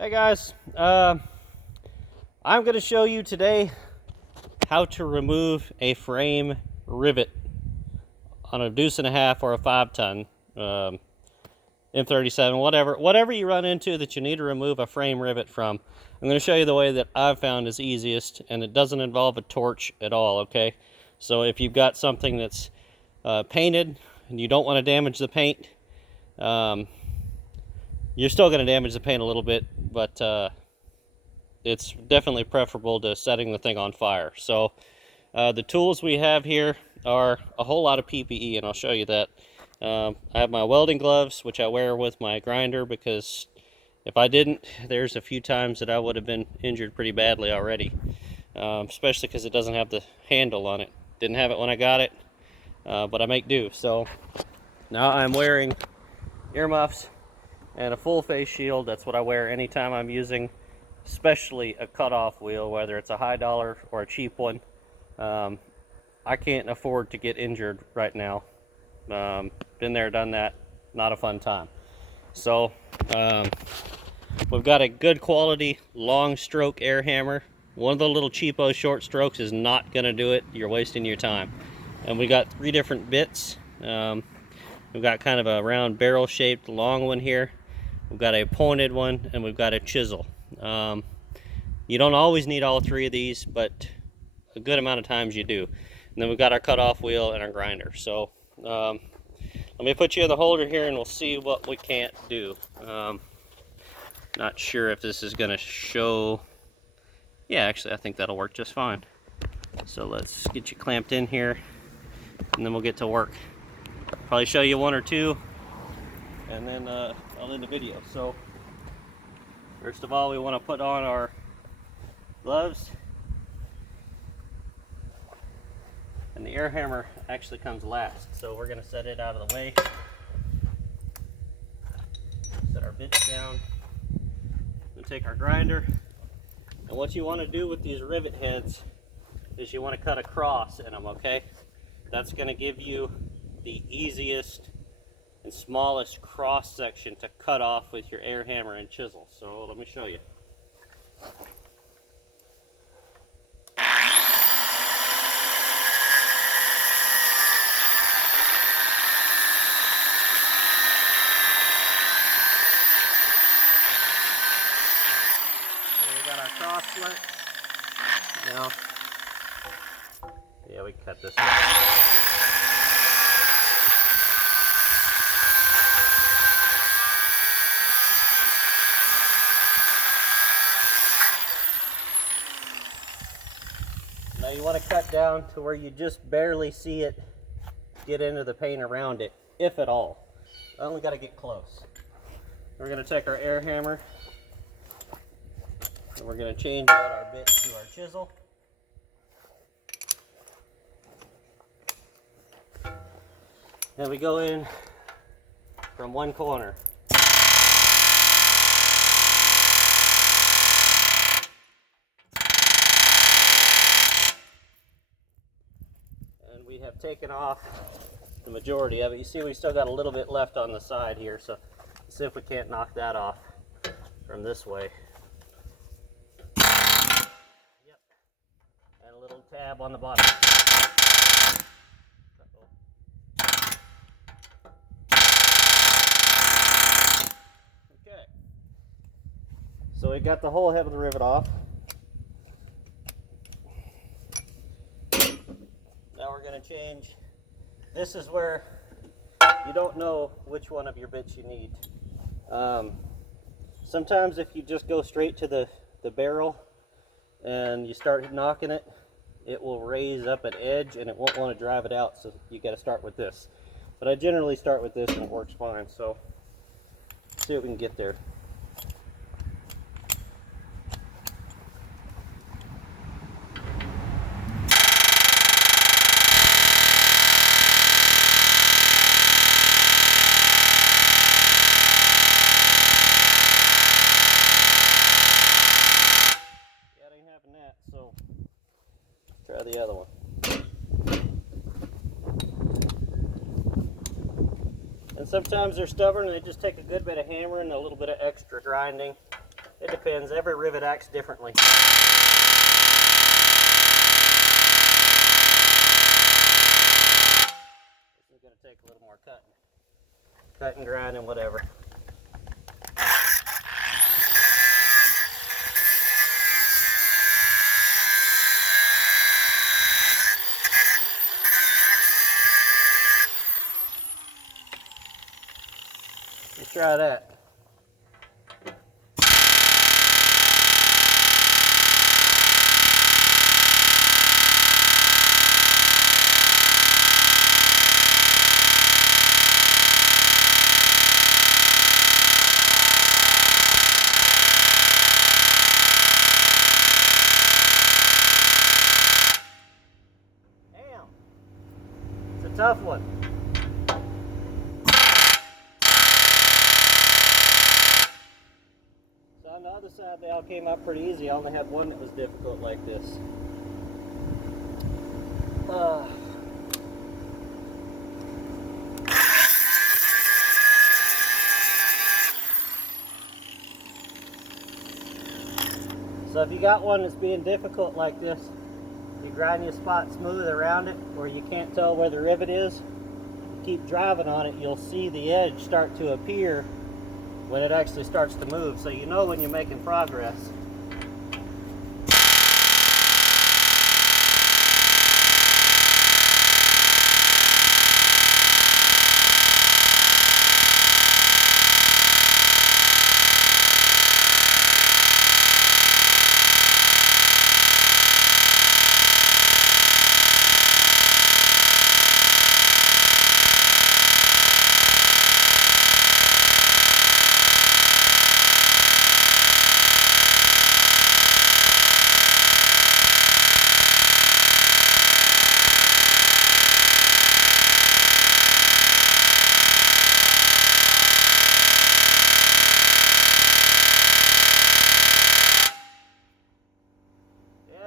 Hey guys, I'm going to show you today how to remove a frame rivet on a deuce and a half or a 5-ton M37, whatever you run into that you need to remove a frame rivet from. I'm going to show you the way that I've found is easiest, and it doesn't involve a torch at all, okay? So if you've got something that's painted and you don't want to damage the paint, you're still going to damage the paint a little bit, but it's definitely preferable to setting the thing on fire. So the tools we have here are a whole lot of PPE, and I'll show you that. I have my welding gloves, which I wear with my grinder, because if I didn't, there's a few times that I would have been injured pretty badly already, especially because it doesn't have the handle on it. Didn't have it when I got it, but I make do. So now I'm wearing earmuffs and a full face shield. That's what I wear anytime I'm using, especially a cutoff wheel, whether it's a high dollar or a cheap one. I can't afford to get injured right now. Been there, done that, not a fun time. So we've got a good quality long stroke air hammer. One of the little cheapo short strokes is not going to do it. You're wasting your time. And we got 3 different bits. We've got kind of a round barrel shaped long one here. We've got a pointed one, and we've got a chisel. You don't always need all 3 of these, but a good amount of times you do. And then we've got our cutoff wheel and our grinder. So let me put you in the holder here and we'll see what we can't do. Not sure if this is going to show. Yeah, actually I think that'll work just fine. So let's get you clamped in here and then we'll get to work. Probably show you 1 or 2 and then I'll end the video. So first of all, we want to put on our gloves. And the air hammer actually comes last, so we're going to set it out of the way. Set our bits down. We'll take our grinder. And what you want to do with these rivet heads is you want to cut across in them, okay? That's going to give you the easiest and smallest cross section to cut off with your air hammer and chisel. So let me show you. Cross slit. Now, yeah, we can cut this out. Now you want to cut down to where you just barely see it get into the paint around it, if at all. I only got to get close. We're going to take our air hammer. And we're going to change out our bit to our chisel. And we go in from one corner. And we have taken off the majority of it. You see we still got a little bit left on the side here, so let's see if we can't knock that off from this way. A little tab on the bottom. Okay. So we got the whole head of the rivet off. Now we're going to change. This is where you don't know which one of your bits you need. Sometimes if you just go straight to the barrel and you start knocking it, it will raise up an edge and it won't want to drive it out, so you got to start with this. But I generally start with this and it works fine, so let's see what we can get there. Yeah, it ain't having that, so try the other one. And sometimes they're stubborn and they just take a good bit of hammering and a little bit of extra grinding It depends. Every rivet acts differently. This is going to take a little more cutting. Cut and grind and whatever. Let's try that. Damn. It's a tough one. So on the other side, they all came out pretty easy. I only had one that was difficult like this. So if you got one that's being difficult like this, you grind your spot smooth around it, or you can't tell where the rivet is, keep driving on it, you'll see the edge start to appear when it actually starts to move, so you know when you're making progress.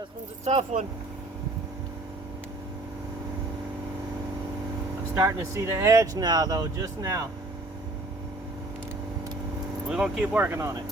This one's a tough one. I'm starting to see the edge now though, just now. We're gonna keep working on it.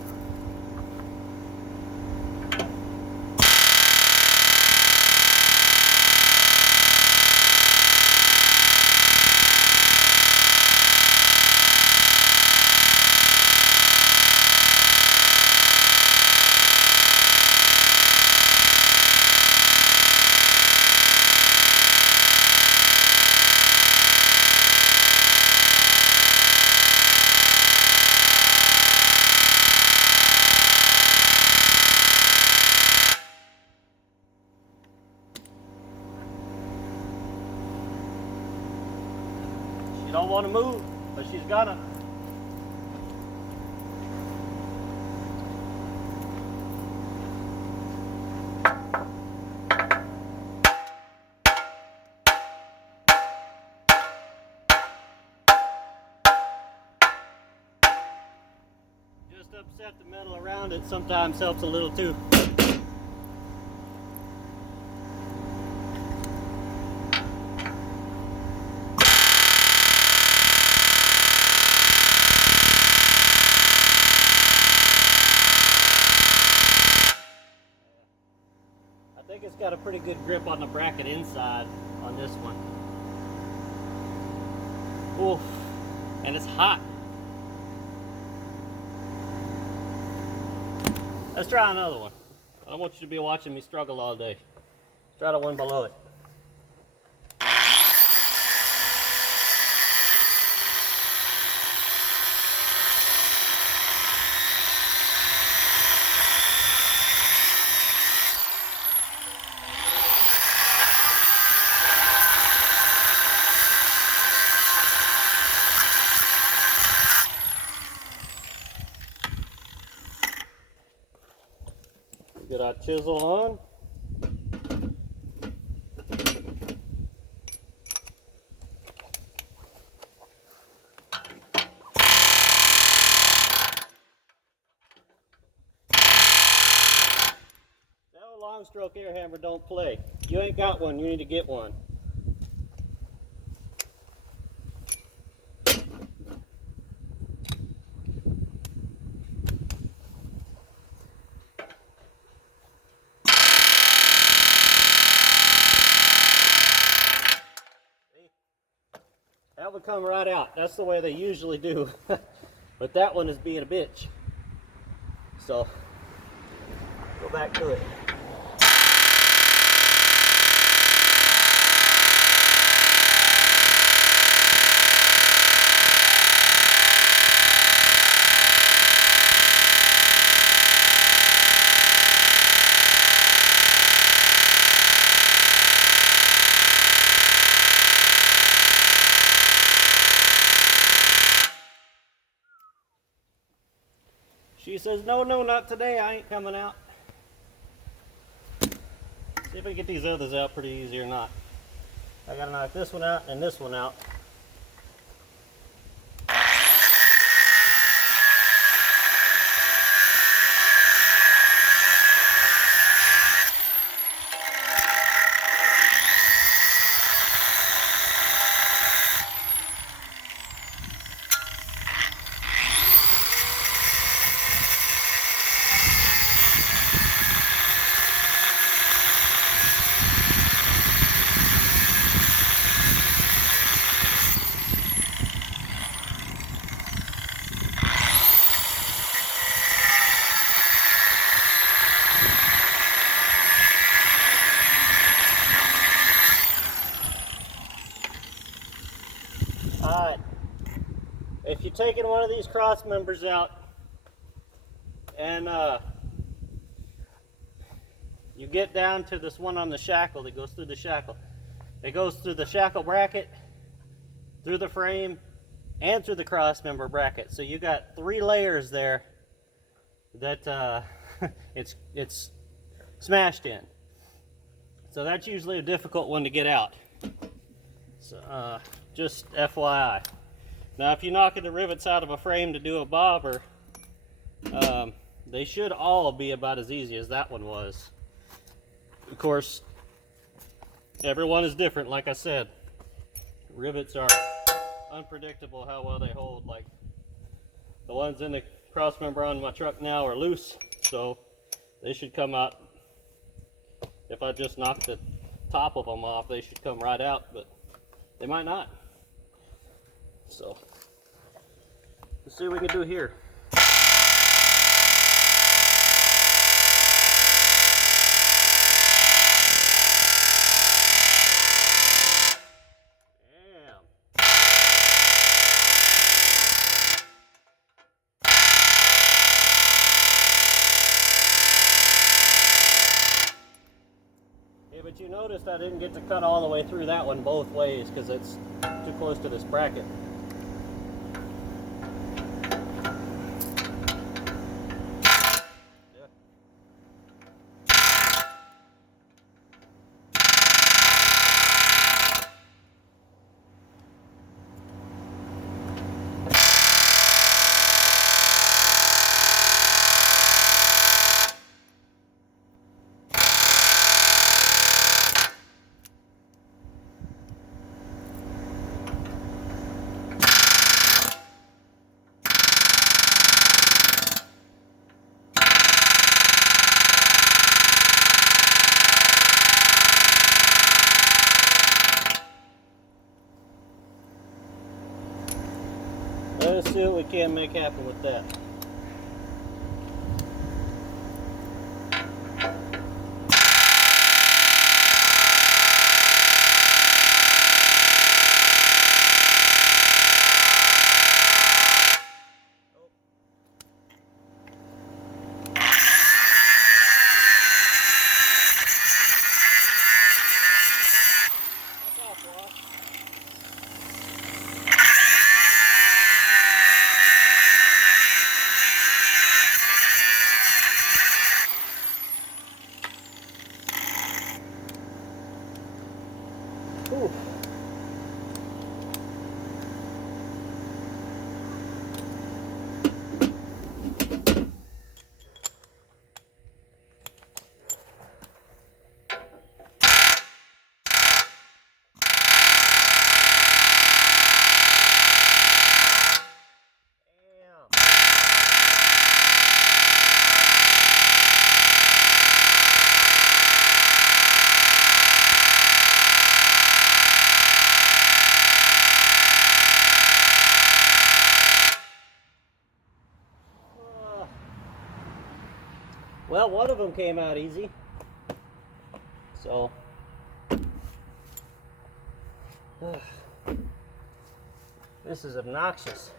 She don't want to move, but she's gonna. Just upset the metal around it sometimes helps a little too. I think it's got a pretty good grip on the bracket inside on this one. Oof, and it's hot. Let's try another one. I don't want you to be watching me struggle all day. Let's try the one below it. Get our chisel on. That long stroke air hammer don't play. You ain't got one, you need to get one. come right out. That's the way they usually do. But that one is being a bitch. So, go back to it. She says, no, not today. I ain't coming out. See if we can get these others out pretty easy or not. I gotta knock this one out and this one out. Alright, if you're taking one of these cross members out and you get down to this one on the shackle that goes through the shackle, it goes through the shackle bracket, through the frame, and through the cross member bracket. So you got 3 layers there that it's smashed in. So that's usually a difficult one to get out. So just FYI. Now if you're knocking the rivets out of a frame to do a bobber, they should all be about as easy as that one was. Of course, everyone is different, like I said. Rivets are unpredictable how well they hold. Like the ones in the cross member on my truck now are loose, so they should come out. If I just knock the top of them off, they should come right out, but they might not. So let's see what we can do here. Yeah, but you noticed I didn't get to cut all the way through that one both ways because it's too close to this bracket. Let's see what we can make happen with that. Well, one of them came out easy. So, this is obnoxious.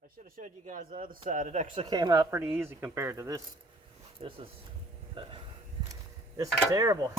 I should have showed you guys the other side. It actually came out pretty easy compared to this. This is terrible.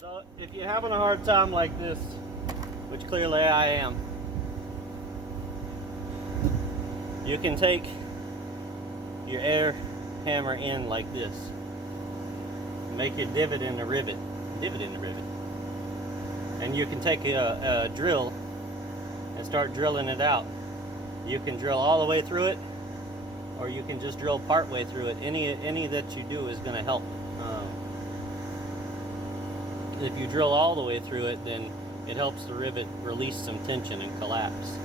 So if you're having a hard time like this, which clearly I am, you can take your air hammer in like this. Make your divot in the rivet. And you can take a drill and start drilling it out. You can drill all the way through it, or you can just drill part way through it. Any that you do is going to help. If you drill all the way through it, then it helps the rivet release some tension and collapse.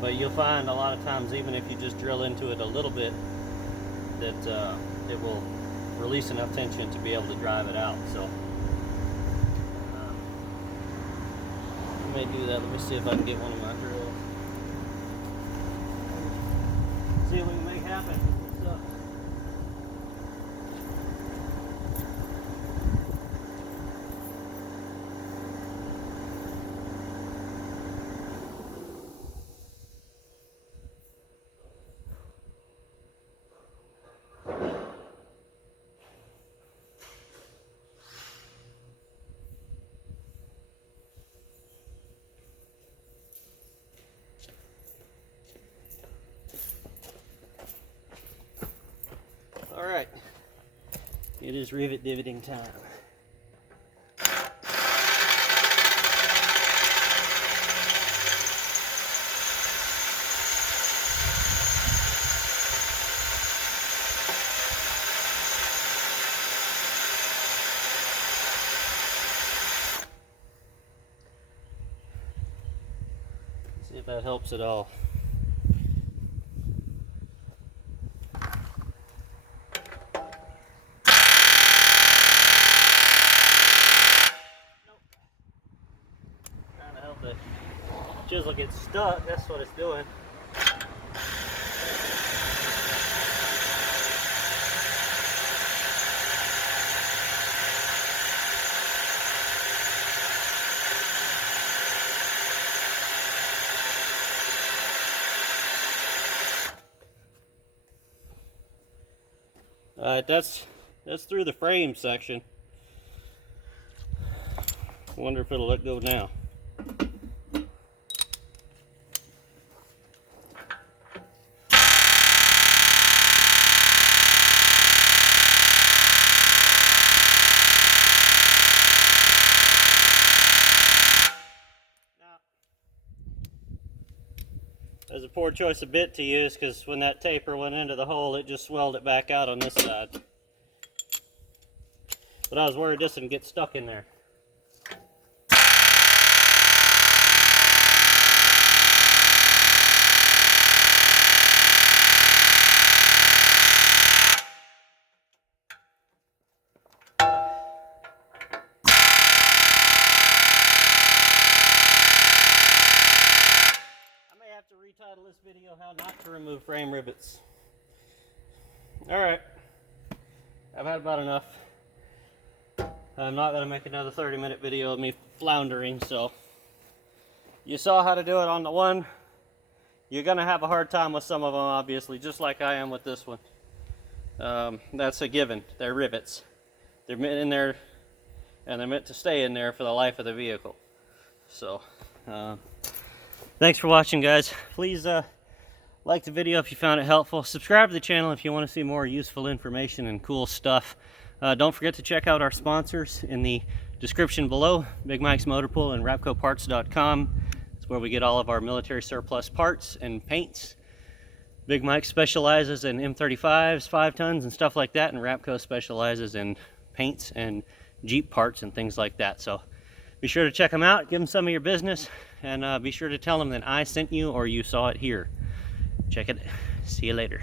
But you'll find a lot of times, even if you just drill into it a little bit, that it will release enough tension to be able to drive it out. So I may do that. Let me see if I can get one of my drills. See what we can make happen with this stuff. All right, it is rivet divoting time. See if that helps at all. The chisel gets stuck, that's what it's doing. Alright, that's through the frame section. Wonder if it'll let go now. That was a poor choice of bit to use, because when that taper went into the hole, it just swelled it back out on this side. But I was worried this would get stuck in there. Retitle this video how not to remove frame rivets. Alright, I've had about enough. I'm not going to make another 30-minute video of me floundering, so you saw how to do it on the one. You're going to have a hard time with some of them, obviously, just like I am with this one. That's a given. They're rivets. They're meant in there, and they're meant to stay in there for the life of the vehicle. So thanks for watching, guys. Please like the video if you found it helpful. Subscribe to the channel if you want to see more useful information and cool stuff. Don't forget to check out our sponsors in the description below. Big Mike's Motor Pool and RapcoParts.com. It's where we get all of our military surplus parts and paints. Big Mike specializes in M35s, 5 tons and stuff like that, and Rapco specializes in paints and Jeep parts and things like that. So be sure to check them out, give them some of your business, and be sure to tell them that I sent you or you saw it here. Check it. See you later.